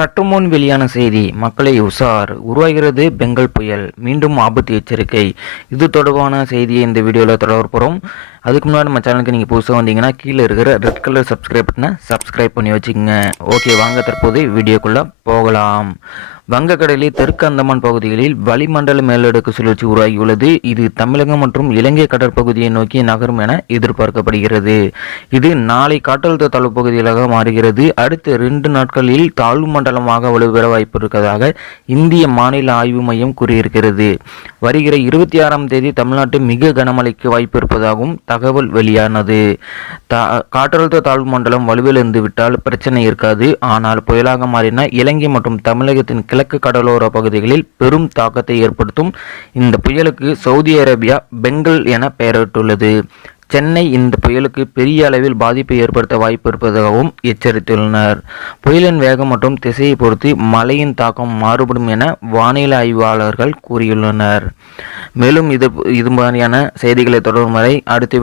சற்று முன் வெளியான செய்தி மக்களை உஷார். உருவாகிறது பெங்கல் புயல். மீண்டும் ஆபத்து எச்சரிக்கை. இது தொடர்பான செய்தியை இந்த வீடியோவில் தொடர போகிறோம் அதுக்கு முன்னாடி நம்ம சேனலுக்கு நீங்கள் புதுசாக வந்தீங்கன்னா கீழே இருக்கிற ரெட் கலர் சப்ஸ்கிரைப் பட்டனை சப்ஸ்கிரைப் பண்ணி வச்சுக்கோங்க. ஓகே வாங்க தற்போது வீடியோக்குள்ளே போகலாம். வங்கக்கடலில் தெற்கு அந்தமான் பகுதிகளில் வளிமண்டல மேலடுக்கு சுழற்சி உருவாகியுள்ளது. இது தமிழகம் மற்றும் இலங்கை கடற்பகுதியை நோக்கி நகரும் என எதிர்பார்க்கப்படுகிறது. இது நாளை காற்றழுத்த தாழ்வு பகுதிகளாக மாறுகிறது. அடுத்த ரெண்டு நாட்களில் தாழ்வு மண்டலமாக வலுப்பெற வாய்ப்பு இருப்பதாக இந்திய மாநில ஆய்வு மையம் கூறியிருக்கிறது. வருகிற இருபத்தி ஆறாம் தேதி தமிழ்நாட்டில் மிக கனமழைக்கு வாய்ப்பு இருப்பதாகவும் தகவல் வெளியானது. தா காற்றழுத்த தாழ்வு மண்டலம் வலுவிழந்து விட்டால் பிரச்சனை இருக்காது. ஆனால் புயலாக மாறின இலங்கை மற்றும் தமிழகத்தின் கிழக்கு கடலோர பகுதிகளில் பெரும் தாக்கத்தை ஏற்படுத்தும் இந்த புயலுக்கு சவுதி அரேபியா பெங்கல் என பெயரிட்டுள்ளது. சென்னை இந்த புயலுக்கு பெரிய அளவில் பாதிப்பை ஏற்படுத்த வாய்ப்பு இருப்பதாகவும் எச்சரித்துள்ளனர். புயலின் வேகம் மற்றும் திசையை பொறுத்து மழையின் தாக்கம் மாறுபடும் என வானிலை ஆய்வாளர்கள் கூறியுள்ளனர். மேலும் இது இது மாதிரியான செய்திகளை தொடரும் வரை அடுத்து